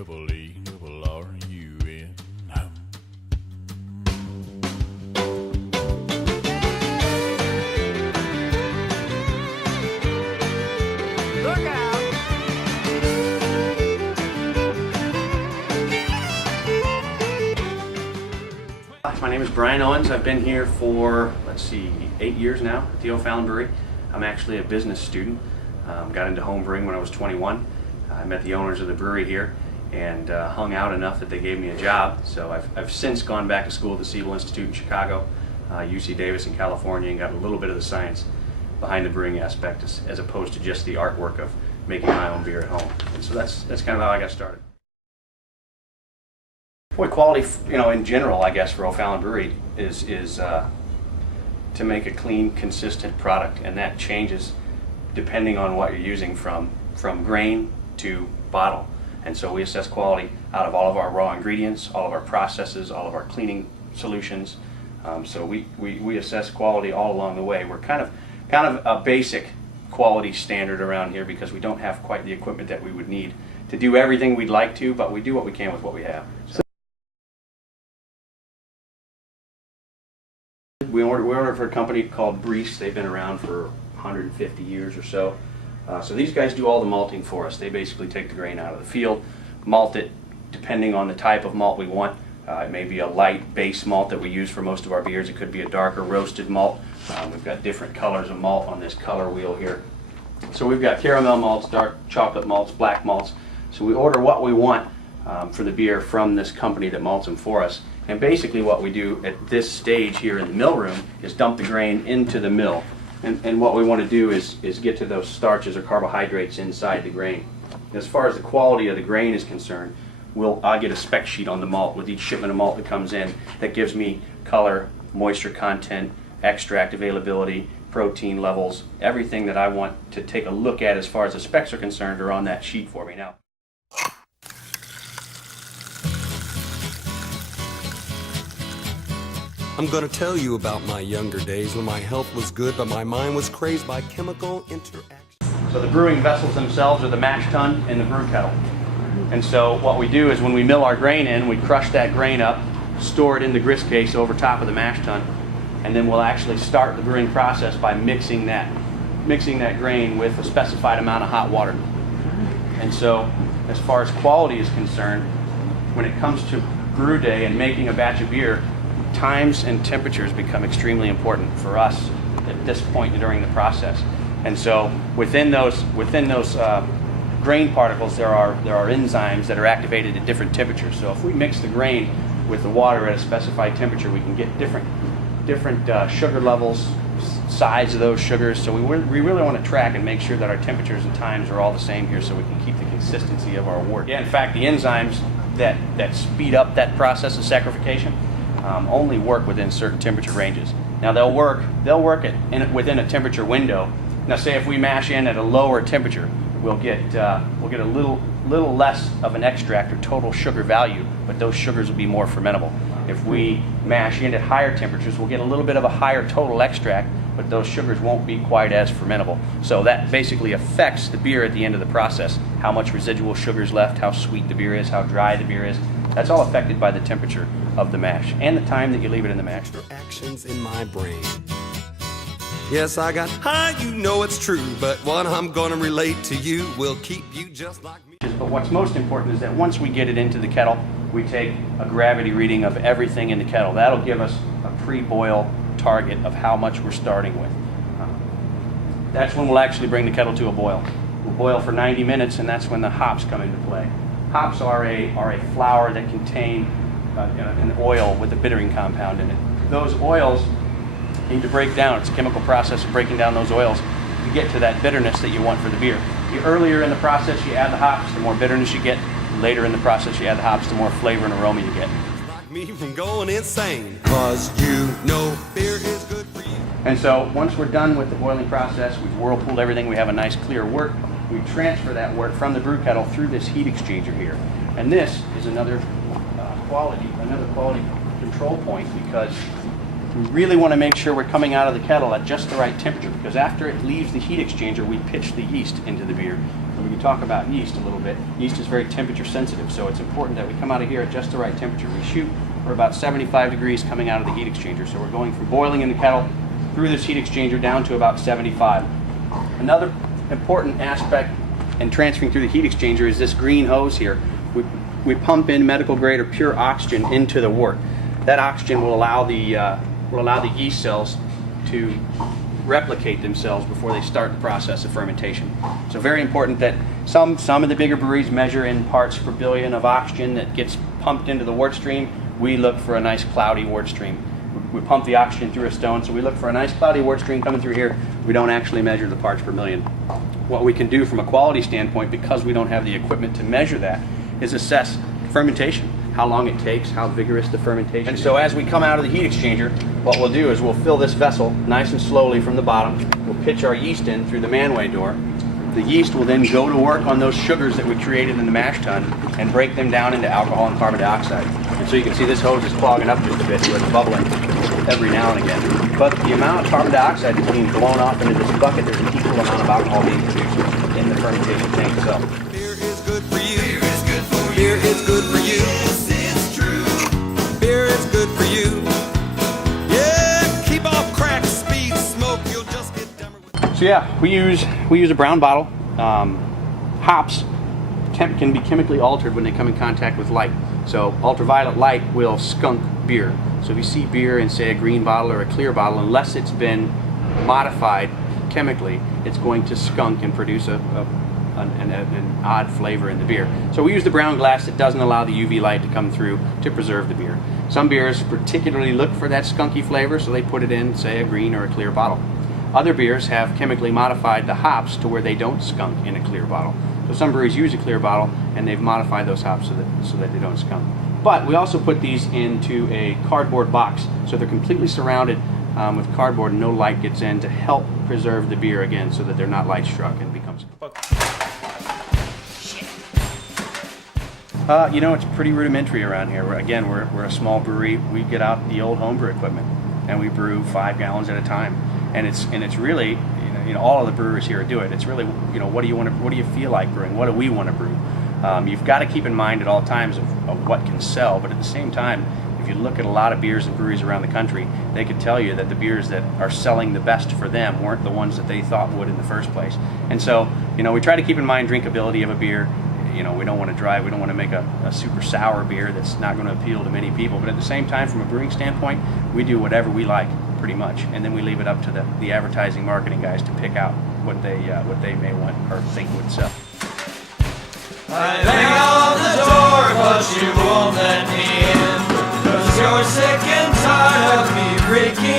E-double-R-U-N. Look out! My name is Brian Owens. I've been here for, 8 years now at the O'Fallon Brewery. I'm actually a business student. Got into home brewing when I was 21. I met the owners of the brewery here and hung out enough that they gave me a job. So I've since gone back to school at the Siebel Institute in Chicago, UC Davis in California, and got a little bit of the science behind the brewing aspect as opposed to just the artwork of making my own beer at home. And so that's kind of how I got started. Boy, quality, in general, I guess, for O'Fallon Brewery is to make a clean, consistent product, and that changes depending on what you're using from grain to bottle. And so we assess quality out of all of our raw ingredients, all of our processes, all of our cleaning solutions. So we assess quality all along the way. We're kind of a basic quality standard around here because we don't have quite the equipment that we would need to do everything we'd like to, but we do what we can with what we have. So we ordered for a company called Brees. They've been around for 150 years or so. So these guys do all the malting for us. They basically take the grain out of the field, malt it depending on the type of malt we want. It may be a light base malt that we use for most of our beers. It could be a darker roasted malt. We've got different colors of malt on this color wheel here. So we've got caramel malts, dark chocolate malts, black malts. So we order what we want for the beer from this company that malts them for us. And basically what we do at this stage here in the mill room is dump the grain into the mill. And what we want to do is get to those starches or carbohydrates inside the grain. As far as the quality of the grain is concerned, I'll get a spec sheet on the malt with each shipment of malt that comes in that gives me color, moisture content, extract availability, protein levels, everything that I want to take a look at as far as the specs are concerned are on that sheet for me now. I'm going to tell you about my younger days when my health was good, but my mind was crazed by chemical interaction. So the brewing vessels themselves are the mash tun and the brew kettle. And so what we do is when we mill our grain in, we crush that grain up, store it in the grist case over top of the mash tun, and then we'll actually start the brewing process by mixing that grain with a specified amount of hot water. And so as far as quality is concerned, when it comes to brew day and making a batch of beer, times and temperatures become extremely important for us at this point during the process. And so within those grain particles, there are enzymes that are activated at different temperatures. So if we mix the grain with the water at a specified temperature, we can get different sugar levels, size of those sugars. So we really want to track and make sure that our temperatures and times are all the same here, so we can keep the consistency of our work. Yeah, in fact, the enzymes that speed up that process of saccharification only work within certain temperature ranges. Now they'll work within a temperature window. Now say if we mash in at a lower temperature, we'll get a little less of an extract or total sugar value, but those sugars will be more fermentable. If we mash in at higher temperatures, we'll get a little bit of a higher total extract, but those sugars won't be quite as fermentable. So that basically affects the beer at the end of the process. How much residual sugar is left, how sweet the beer is, how dry the beer is. That's all affected by the temperature of the mash and the time that you leave it in the mash. Actions in my brain. Yes, I got high, you know it's true, but what I'm gonna relate to you will keep you just like me. But what's most important is that once we get it into the kettle, we take a gravity reading of everything in the kettle. That'll give us a pre-boil target of how much we're starting with. That's when we'll actually bring the kettle to a boil. We'll boil for 90 minutes, and that's when the hops come into play. Hops are a flour that contain an oil with a bittering compound in it. Those oils need to break down. It's a chemical process of breaking down those oils to get to that bitterness that you want for the beer. The earlier in the process you add the hops, the more bitterness you get. Later in the process you add the hops, the more flavor and aroma you get. Stop me from going insane, 'cause you know beer is good for you. And so once we're done with the boiling process, we've whirlpooled everything, we have a nice clear wort, we transfer that wort from the brew kettle through this heat exchanger here. And this is another quality control point, because we really want to make sure we're coming out of the kettle at just the right temperature, because after it leaves the heat exchanger, we pitch the yeast into the beer. So we talk about yeast a little bit. Yeast is very temperature sensitive, so it's important that we come out of here at just the right temperature. We shoot for about 75 degrees coming out of the heat exchanger. So we're going from boiling in the kettle through this heat exchanger down to about 75. Another important aspect in transferring through the heat exchanger is this green hose here. We pump in medical grade or pure oxygen into the wort. That oxygen will allow the yeast cells to replicate themselves before they start the process of fermentation. So very important that some of the bigger breweries measure in parts per billion of oxygen that gets pumped into the wort stream. We look for a nice cloudy wort stream. We pump the oxygen through a stone, so we look for a nice cloudy wort stream coming through here. We don't actually measure the parts per million. What we can do from a quality standpoint, because we don't have the equipment to measure that, is assess fermentation, how long it takes, how vigorous the fermentation is. And so as we come out of the heat exchanger, what we'll do is we'll fill this vessel nice and slowly from the bottom. We'll pitch our yeast in through the manway door. The yeast will then go to work on those sugars that we created in the mash tun and break them down into alcohol and carbon dioxide. And so you can see this hose is clogging up just a bit, so it's bubbling every now and again. But the amount of carbon dioxide that's being blown off into this bucket, there's an equal amount of alcohol being produced in the fermentation tank itself. Beer is good for you. Beer is good for you. Beer is good for you. This is true. Beer is good for you. Yeah, keep off crack, speed, smoke. You'll just get dumber with. So yeah, we use a brown bottle. Hops can be chemically altered when they come in contact with light. So ultraviolet light will skunk beer. So if you see beer in, say, a green bottle or a clear bottle, unless it's been modified chemically, it's going to skunk and produce an odd flavor in the beer. So we use the brown glass that doesn't allow the UV light to come through to preserve the beer. Some beers particularly look for that skunky flavor, so they put it in, say, a green or a clear bottle. Other beers have chemically modified the hops to where they don't skunk in a clear bottle. So some breweries use a clear bottle and they've modified those hops so that they don't skunk. But we also put these into a cardboard box, so they're completely surrounded with cardboard and no light gets in to help preserve the beer again so that they're not light struck and becomes you know, it's pretty rudimentary around here. We're a small brewery. We get out the old homebrew equipment and we brew 5 gallons at a time. And it's really, you know, all of the brewers here do it. It's really, you know, what do you feel like brewing? What do we want to brew? You've got to keep in mind at all times of what can sell, but at the same time, if you look at a lot of beers and breweries around the country, they could tell you that the beers that are selling the best for them weren't the ones that they thought would in the first place. And so, you know, we try to keep in mind drinkability of a beer. You know, we don't want to make a super sour beer that's not going to appeal to many people, but at the same time, from a brewing standpoint, we do whatever we like pretty much, and then we leave it up to the advertising marketing guys to pick out what they may want or think would sell. I bang on the door, but you won't let me in, 'cause you're sick and tired of me breaking